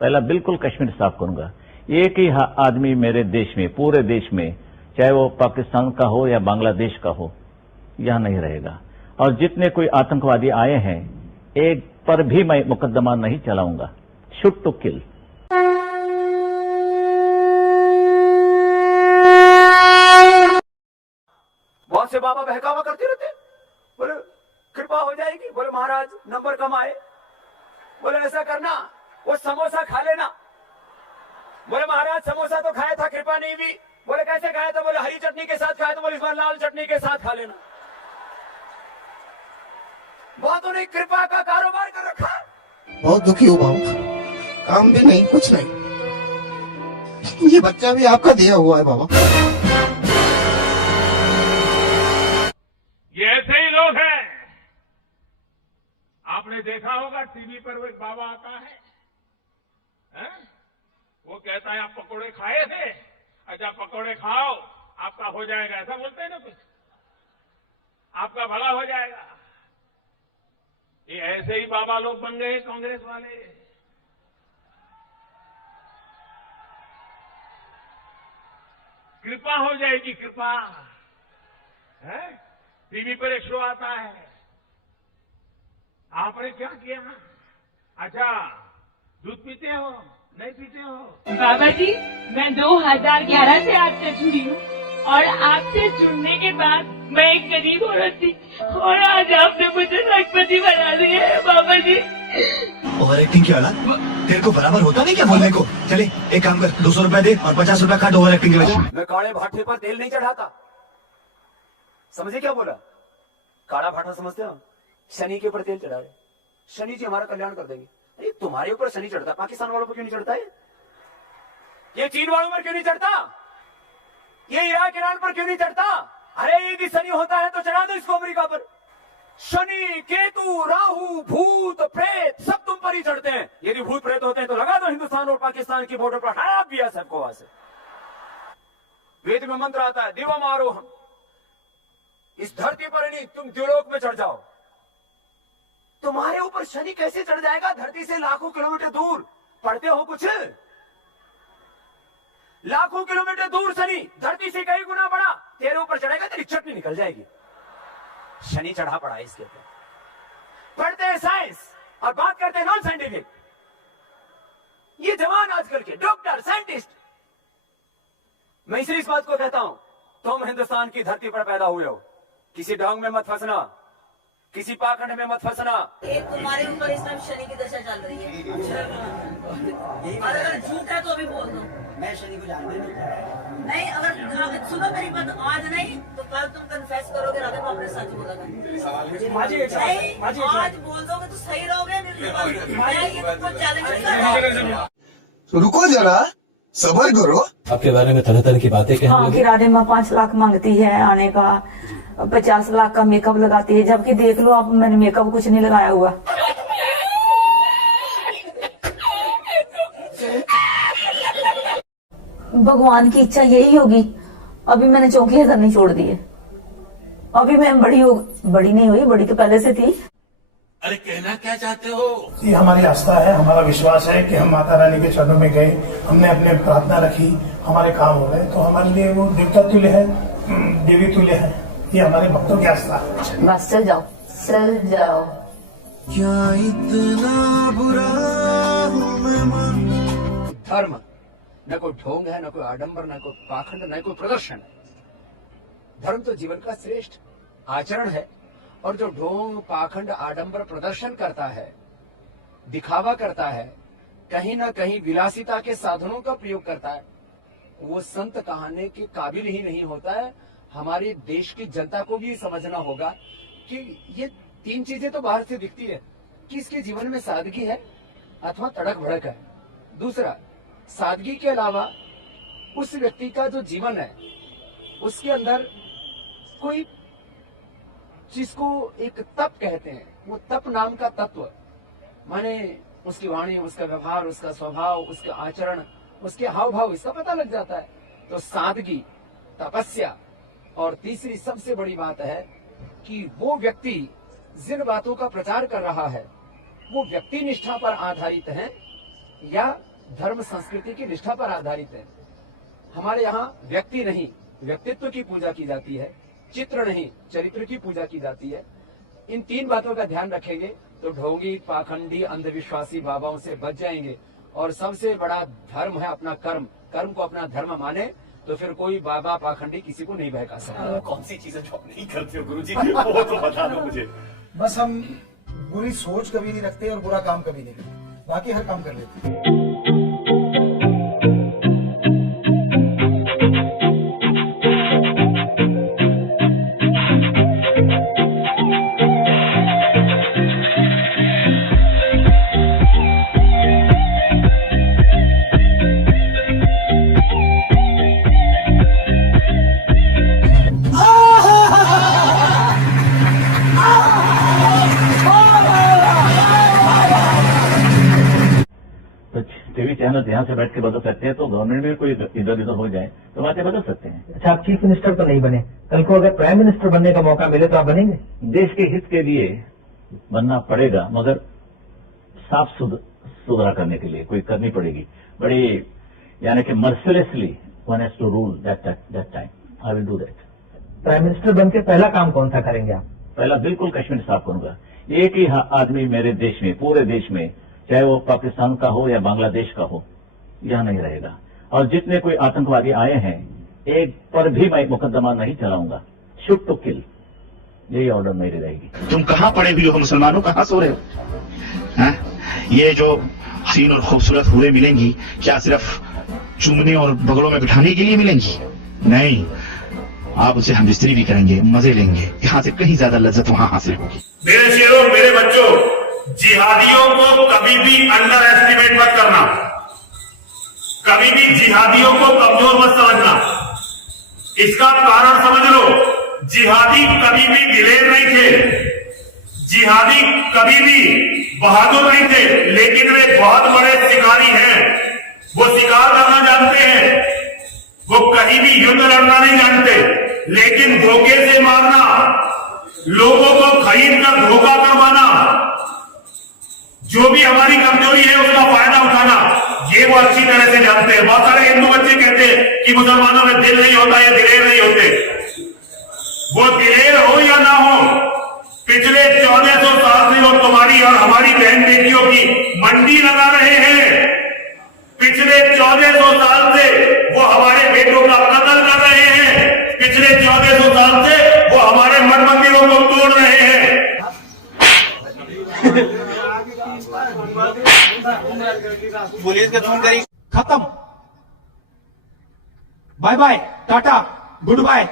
पहला बिल्कुल कश्मीर साफ करूंगा। एक ही आदमी मेरे देश में, पूरे देश में, चाहे वो पाकिस्तान का हो या बांग्लादेश का हो, यहां नहीं रहेगा। और जितने कोई आतंकवादी आए हैं, एक पर भी मैं मुकदमा नहीं चलाऊंगा। Shoot to kill. बहुत से बाबा बहकावा करते रहते, बोले कृपा हो जाएगी, बोले महाराज नंबर कम आए, बोले ऐसा करना वो समोसा खा लेना, बोले महाराज समोसा तो खाया था, कृपा नहीं हुई, बोले कैसे खाया था, बोले हरी चटनी के साथ खाया, तो बोले इस बार लाल चटनी के साथ खा लेना। बहुतों ने कृपा का कारोबार कर रखा है। बहुत दुखी हूँ बाबा, काम भी नहीं, कुछ नहीं। ये बच्चा भी आपका दिया हुआ है बाबा। ये ऐसे ही लोग हैं। आपने देखा होगा टीवी पर वो एक बाबा आता है, वो कहता है आप पकोड़े खाए थे, अच्छा पकोड़े खाओ आपका हो जाएगा, ऐसा बोलते हैं ना, कुछ आपका भला हो जाएगा। ये ऐसे ही बाबा लोग बन गए कांग्रेस वाले। कृपा हो जाएगी, कृपा है। टीवी पर एक शो आता है, आपने क्या किया, अच्छा दूध पीते हो, नहीं पीते हो? बाबा जी, मैं 2011 से आपसे जुड़ी हूँ और आपसे जुड़ने के बाद मैं एक गरीब औरत थी और आज आपने मुझे लखपति बना दिया है बाबा जी। ओवर एक्टिंग की औलाद, तेरे को बराबर होता नहीं क्या बोलने को? चले एक काम कर, 200 रुपए दे और 50 रुपए काट ओवर एक्टिंग के वजह। मैं काले भाटे पर तेल नहीं चढ़ाता, समझे क्या बोला? काला भाटा समझते हो? शनि के ऊपर तेल चढ़ा रहे, शनि जी हमारा कल्याण कर देंगे। अरे तुम्हारे ऊपर शनि चढ़ता, पाकिस्तान वालों पर क्यों नहीं चढ़ता है? ये चीन वालों पर क्यों नहीं चढ़ता? ये इराक ईरान पर क्यों नहीं चढ़ता? अरे यदि शनि होता है तो चढ़ा दो इसको अमेरिका पर। शनि, केतु, राहु, भूत, प्रेत सब तुम पर ही चढ़ते हैं। यदि भूत प्रेत होते हैं तो लगा दो हिंदुस्तान और पाकिस्तान की बॉर्डर पर, हटा दिया सबको वहां से। वेद में मंत्र आता है, दिवम आरोहम, इस धरती पर नहीं तुम द्युलोक में चढ़ जाओ। तुम्हारे ऊपर शनि कैसे चढ़ जाएगा धरती से लाखों किलोमीटर दूर? पढ़ते हो कुछ? लाखों किलोमीटर दूर शनि धरती से कई गुना बड़ा, तेरे ऊपर चढ़ेगा तेरी चटनी निकल जाएगी। शनि चढ़ा पड़ा है इसके ऊपर। पढ़ते हैं साइंस और बात करते हैं नॉन साइंटिफिक। ये जवान आजकल के डॉक्टर, साइंटिस्ट, मैं इसलिए इस बात को कहता हूं, तुम हिंदुस्तान की धरती पर पैदा हुए हो, किसी ढंग में मत फंसना, किसी पाखंड में मत फंसना। तुम्हारे ऊपर इस टाइम शनि की दशा चल रही है, और अगर झूठ है तो अभी बोल दो। मैं शनि को जानती नहीं, अगर सुनो मेरी बात, आज नहीं तो कल तुम कन्फेस करोगे राधे बाप ने सच बोला था। आज बोल दोगे तो सही रहोगे, मैं ये तुमको चैलेंज कर रहा हूं। रुको जरा, सबर करो। आपके बारे में तरह तरह की बातें हाँ, कि राधे माँ 5 लाख मांगती है आने का, 50 लाख का मेकअप लगाती है, जबकि देख लो आप, मैंने मेकअप कुछ नहीं लगाया हुआ। भगवान की इच्छा यही होगी। अभी मैंने चौकी करनी छोड़ दी है। अभी मैं बड़ी नहीं हुई, बड़ी तो पहले से थी। अरे कहना क्या चाहते हो? ये हमारी आस्था है, हमारा विश्वास है कि हम माता रानी के चरणों में गए, हमने अपने प्रार्थना रखी, हमारे काम हो गए, तो हमारे लिए वो देवता तुल्य है, देवी तुल्य है। ये हमारे भक्तों की आस्था है। बस चल जाओ, चल जाओ। क्या इतना बुरा हूँ मैं? धर्म न कोई ढोंग है, न कोई आडंबर, न कोई पाखंड, न कोई प्रदर्शन है। धर्म तो जीवन का श्रेष्ठ आचरण है, और जो ढोंग, पाखंड, आडंबर, प्रदर्शन करता है, दिखावा करता है, कहीं न कहीं विलासिता के साधनों का प्रयोग करता है, वो संत कहने के काबिल ही नहीं होता है। हमारे देश की जनता को भी समझना होगा कि ये 3 चीजें तो बाहर से दिखती है कि इसके जीवन में सादगी है अथवा तड़क भड़क है। दूसरा, सादगी के अलावा उस व्यक्ति का जो जीवन है उसके अंदर कोई जिसको एक तप कहते हैं, वो तप नाम का तत्व, माने उसकी वाणी, उसका व्यवहार, उसका स्वभाव, उसका आचरण, उसके हाव भाव, इसका पता लग जाता है। तो सादगी, तपस्या, और तीसरी सबसे बड़ी बात है कि वो व्यक्ति जिन बातों का प्रचार कर रहा है वो व्यक्ति निष्ठा पर आधारित है या धर्म संस्कृति की निष्ठा पर आधारित है। हमारे यहाँ व्यक्ति नहीं व्यक्तित्व की पूजा की जाती है, चित्र नहीं चरित्र की पूजा की जाती है। इन 3 बातों का ध्यान रखेंगे तो ढोंगी, पाखंडी, अंधविश्वासी बाबाओं से बच जाएंगे। और सबसे बड़ा धर्म है अपना कर्म। कर्म को अपना धर्म माने तो फिर कोई बाबा पाखंडी किसी को नहीं बहका सकता। कौन सी चीजें जो आप नहीं करते हो गुरुजी, वो तो बता दो मुझे। बस हम बुरी सोच कभी नहीं रखते और बुरा काम कभी नहीं करते, बाकी हर काम कर लेते हैं। टीवी चैनल यहाँ से बैठ के बदल सकते हैं, तो गवर्नमेंट में कोई इधर उधर हो जाए तो बातें बदल सकते हैं। अच्छा, आप चीफ मिनिस्टर तो नहीं बने, कल को अगर प्राइम मिनिस्टर बनने का मौका मिले तो आप बनेंगे? देश के हित के लिए बनना पड़ेगा, मगर साफ सुथरा करने के लिए कोई करनी पड़ेगी। बड़ी यानी कि mercilessly one has to rule that time. I will do that. Prime minister बनकर पहला काम कौन सा करेंगे आप? पहला बिल्कुल कश्मीर साफ करूंगा। एक ही आदमी मेरे देश में, पूरे देश में, चाहे वो पाकिस्तान का हो या बांग्लादेश का हो, यह नहीं रहेगा। और जितने कोई आतंकवादी आए हैं, एक पर भी मैं मुकदमा नहीं चलाऊंगा। शूट टू किल, यही ऑर्डर मेरी रहेगी। तुम कहाँ पड़े हुए हो मुसलमानों, कहाँ सो रहे हो? हाँ? ये जो हसीन और खूबसूरत हूरें मिलेंगी, क्या सिर्फ चूमने और बगलों में बिठाने के लिए मिलेंगी? नहीं, आप उसे हम बिस्तरी भी करेंगे, मजे लेंगे, यहाँ से कहीं ज्यादा लज्जत वहां हासिल होगी। मेरे शेरों, मेरे बच्चों, जिहादियों को कभी भी अंडर एस्टिमेट मत करना, कभी भी जिहादियों को कमजोर मत समझना। इसका कारण समझ लो, जिहादी कभी भी दिलेर नहीं थे, जिहादी कभी भी बहादुर नहीं थे, लेकिन वे बहुत बड़े शिकारी हैं। वो शिकार करना जानते हैं, वो कहीं भी युद्ध लड़ना नहीं जानते, लेकिन धोखे से मारना, लोगों को खरीद कर धोखा करवाना, जो भी हमारी कमजोरी है उसका फायदा उठाना, ये वो अच्छी तरह से जानते हैं। बहुत सारे हिंदू बच्चे कहते हैं कि मुसलमानों में दिल नहीं होता या दिलेर नहीं होते। वो दिलेर हो या ना हो, पिछले 1400 साल से वो तुम्हारी और हमारी बहन बेटियों की मंडी लगा रहे हैं। पिछले 1400 साल से वो हमारे बेटों का कत्ल कर रहे हैं। पिछले 1400 साल से वो हमारे मठ मंदिरों को तोड़ रहे हैं। पुलिस का फोन करी, खत्म, bye bye, tata, good bye.